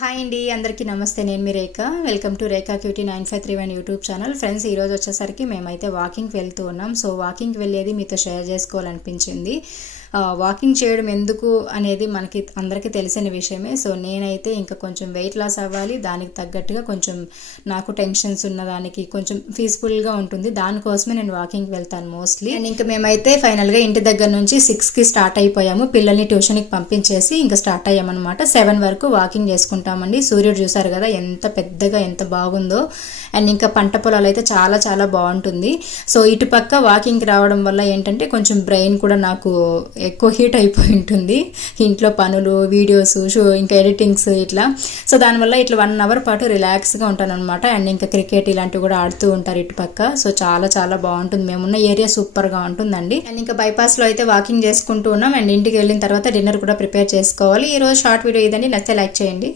Hi అండి, అందరికీ నమస్తే. నేను మీ Rekha. Welcome to Rekha cutie 9531 YouTube channel. Friends, ఈరోజు వచ్చేసరికి మేమైతే వాకింగ్కి వెళ్తూ ఉన్నాం. సో వాకింగ్కి వెళ్ళేది మీతో షేర్ చేసుకోవాలనిపించింది. వాకింగ్ చేయడం ఎందుకు అనేది మనకి అందరికీ తెలిసిన విషయమే. సో నేనైతే ఇంకా కొంచెం వెయిట్ లాస్ అవ్వాలి, దానికి తగ్గట్టుగా కొంచెం నాకు టెన్షన్స్ ఉన్నదానికి కొంచెం పీస్ఫుల్గా ఉంటుంది, దానికోసమే నేను వాకింగ్కి వెళ్తాను మోస్ట్లీ. అండ్ ఇంకా మేమైతే ఫైనల్గా ఇంటి దగ్గర నుంచి 6కి స్టార్ట్ అయిపోయాము. పిల్లల్ని ట్యూషన్కి పంపించేసి ఇంకా స్టార్ట్ అయ్యామన్నమాట. 7 వరకు వాకింగ్ చేసుకుంటామండి. సూర్యుడు చూసారు కదా ఎంత పెద్దగా ఎంత బాగుందో. అండ్ ఇంకా పంట పొలాలు అయితే చాలా చాలా బాగుంటుంది. సో ఇటుపక్క వాకింగ్కి రావడం వల్ల ఏంటంటే కొంచెం బ్రెయిన్ కూడా నాకు ఎక్కువ హీట్ అయిపోయి ఉంటుంది. ఇంట్లో పనులు, వీడియోస్, ఇంకా ఎడిటింగ్స్ ఇట్లా. సో దానివల్ల ఇట్లా 1 అవర్ పాటు రిలాక్స్గా ఉంటాను అనమాట. అండ్ ఇంకా క్రికెట్ ఇలాంటివి కూడా ఆడుతూ ఉంటారు ఇటుపక్క. సో చాలా చాలా బాగుంటుంది. మేమున్న ఏరియా సూపర్గా ఉంటుందండి. అండ్ ఇంకా బైపాస్లో అయితే వాకింగ్ చేసుకుంటూ ఉన్నాం. అండ్ ఇంటికి వెళ్ళిన తర్వాత డిన్నర్ కూడా ప్రిపేర్ చేసుకోవాలి. ఈరోజు షార్ట్ వీడియో ఇదండి. నచ్చితే లైక్ చేయండి.